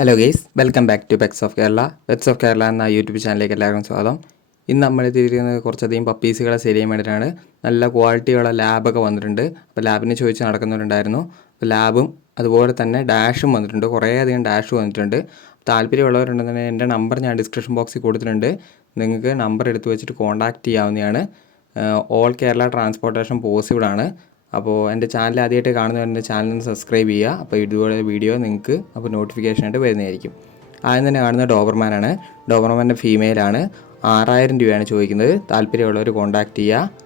Hello guys, welcome back to pets of Kerala. Pets of Kerala എന്ന YouTube ചാനലിലേക്ക് എല്ലാവർക്കും സ്വാഗതം. ഇന്ന് നമ്മൾ എത്തിയിരിക്കുന്നത് കുറച്ചധികം പപ്പീസുകളെ സെയിൽ ചെയ്യാൻ വേണ്ടിയിട്ടാണ്. നല്ല ക്വാളിറ്റിയുള്ള ലാബൊക്കെ വന്നിട്ടുണ്ട്. അപ്പോൾ ലാബിനെ ചോദിച്ച് നടക്കുന്നവരുണ്ടായിരുന്നു. അപ്പോൾ ലാബും അതുപോലെ തന്നെ ഡാഷും വന്നിട്ടുണ്ട്. കുറേയധികം ഡാഷ് വന്നിട്ടുണ്ട്. താല്പര്യമുള്ളവരുണ്ടെന്നുണ്ടെങ്കിൽ എൻ്റെ നമ്പർ ഞാൻ ഡിസ്ക്രിപ്ഷൻ ബോക്സിൽ കൊടുത്തിട്ടുണ്ട്. നിങ്ങൾക്ക് നമ്പർ എടുത്ത് വെച്ചിട്ട് കോൺടാക്റ്റ് ചെയ്യാവുന്നതാണ്. ഓൾ കേരള ട്രാൻസ്പോർട്ടേഷൻ പോസിബിൾ ആണ്. അപ്പോൾ എൻ്റെ ചാനൽ ആദ്യമായിട്ട് കാണുന്നവരുടെ ചാനൽ സബ്സ്ക്രൈബ് ചെയ്യുക. അപ്പോൾ ഇതുപോലെ വീഡിയോ നിങ്ങൾക്ക് അപ്പോൾ നോട്ടിഫിക്കേഷനായിട്ട് വരുന്നതായിരിക്കും. ആദ്യം തന്നെ കാണുന്ന ഡോബർമാനാണ്. ഡോബർമാൻ്റെ ഫീമെയിലാണ്. 6000 രൂപയാണ് ചോദിക്കുന്നത്. താല്പര്യമുള്ളവർ കോൺടാക്റ്റ് ചെയ്യുക.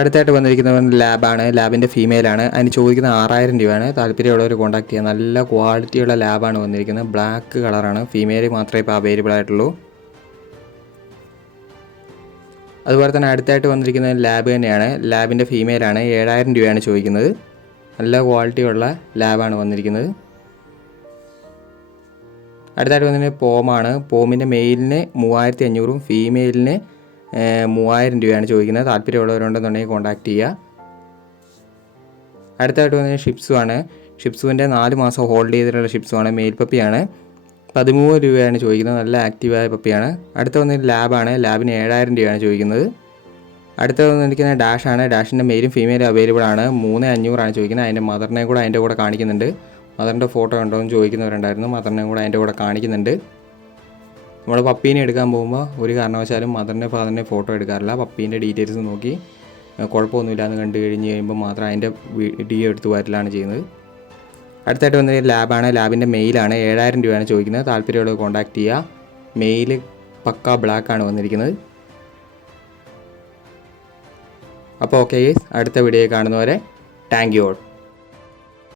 അടുത്തായിട്ട് വന്നിരിക്കുന്നവൻ ലാബാണ്. ലാബിൻ്റെ ഫീമെയിലാണ്. അതിന് ചോദിക്കുന്ന 6000 രൂപയാണ്. താല്പര്യമുള്ളവർ കോൺടാക്ട് ചെയ്യുക. നല്ല ക്വാളിറ്റിയുള്ള ലാബാണ് വന്നിരിക്കുന്നത്. ബ്ലാക്ക് കളറാണ്. ഫീമെയിൽ മാത്രമേ ഇപ്പോൾ അവൈലബിൾ ആയിട്ടുള്ളൂ. അതുപോലെ തന്നെ അടുത്തായിട്ട് വന്നിരിക്കുന്നത് ലാബ് തന്നെയാണ്. ലാബിൻ്റെ ഫീമെയിലാണ്. 7000 രൂപയാണ് ചോദിക്കുന്നത്. നല്ല ക്വാളിറ്റിയുള്ള ലാബാണ് വന്നിരിക്കുന്നത്. അടുത്തായിട്ട് വന്നിരിക്കുന്നത് പോമാണ്. പോമിൻ്റെ മെയിലിന് 3500, ഫീമെയിലിന് 3000 രൂപയാണ് ചോദിക്കുന്നത്. താല്പര്യമുള്ളവരുണ്ടെന്നുണ്ടെങ്കിൽ കോൺടാക്ട് ചെയ്യുക. അടുത്തായിട്ട് വന്നത് ഷിപ്സുമാണ്. ഷിപ്സുവിൻ്റെ 4 മാസം ഹോൾഡ് ചെയ്തിട്ടുള്ള ഷിപ്സുമാണ്. മെയിൽ പപ്പിയാണ്. 13 രൂപയാണ് ചോദിക്കുന്നത്. നല്ല ആക്റ്റീവായ പപ്പിയാണ്. അടുത്ത വന്നിട്ട് ലാബാണ്. ലാബിന് 7000 രൂപയാണ് ചോദിക്കുന്നത്. അടുത്ത വന്നിരിക്കുന്നത് ഡാഷാണ്. ഡാഷിൻ്റെ മെയിലും ഫീമെയിലും അവൈലബിൾ ആണ്. 3500 ചോദിക്കുന്നത്. അതിൻ്റെ മദറിനെ കൂടെ അതിൻ്റെ കൂടെ കാണിക്കുന്നുണ്ട്. മദറിൻ്റെ ഫോട്ടോ ഉണ്ടോ എന്ന് ചോദിക്കുന്നവരുണ്ടായിരുന്നു. മദറിനെ കൂടെ അതിൻ്റെ കൂടെ കാണിക്കുന്നുണ്ട്. നമ്മൾ പപ്പീനെ എടുക്കാൻ പോകുമ്പോൾ ഒരു കാരണവശാലും മദറിൻ്റെ ഫാദറിൻ്റെ ഫോട്ടോ എടുക്കാറില്ല. പപ്പീൻ്റെ ഡീറ്റെയിൽസ് നോക്കി കുഴപ്പമൊന്നുമില്ലാന്ന് കണ്ടു കഴിഞ്ഞ് കഴിയുമ്പോൾ മാത്രം അതിൻ്റെ വീഡിയോ എടുത്ത് വരലാണ് ചെയ്യുന്നത്. അടുത്തായിട്ട് വന്നത് ലാബാണ്. ലാബിൻ്റെ മെയിലാണ്. 7000 രൂപയാണ് ചോദിക്കുന്നത്. താല്പര്യമുള്ളത് കോൺടാക്ട് ചെയ്യുക. മെയിൽ പക്ക ബ്ലാക്കാണ് വന്നിരിക്കുന്നത്. അപ്പോൾ ഓക്കെ, അടുത്ത വീഡിയോ കാണുന്നവരെ താങ്ക് യു ഓൾ.